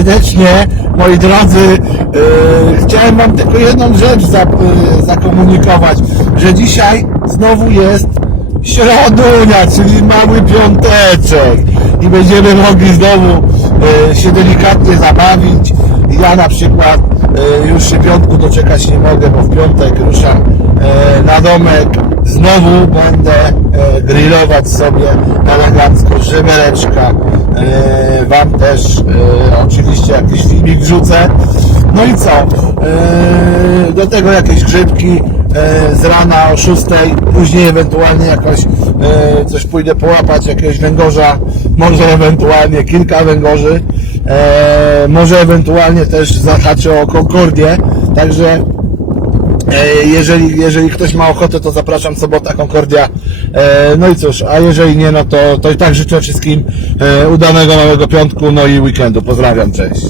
serdecznie, moi drodzy. Yy, chciałem Wam tylko jedną rzecz yy, zakomunikować, że dzisiaj znowu jest środunia, czyli mały piąteczek i będziemy mogli znowu yy, się delikatnie zabawić. Ja na przykład już się piątku doczekać nie mogę, bo w piątek ruszam na domek. Znowu będę e, grillować sobie elegancko żebereczka. E, Wam też e, oczywiście jakiś filmik wrzucę. No i co? E, do tego jakieś grzybki e, z rana o 6, później ewentualnie jakoś e, coś pójdę połapać, jakiegoś węgorza, może ewentualnie kilka węgorzy, e, może ewentualnie też zahaczę o Concordię, także Jeżeli, jeżeli ktoś ma ochotę, to zapraszam, sobota, Concordia. E, No i cóż, a jeżeli nie, no to, to i tak życzę wszystkim e, udanego nowego piątku, no i weekendu. Pozdrawiam, cześć.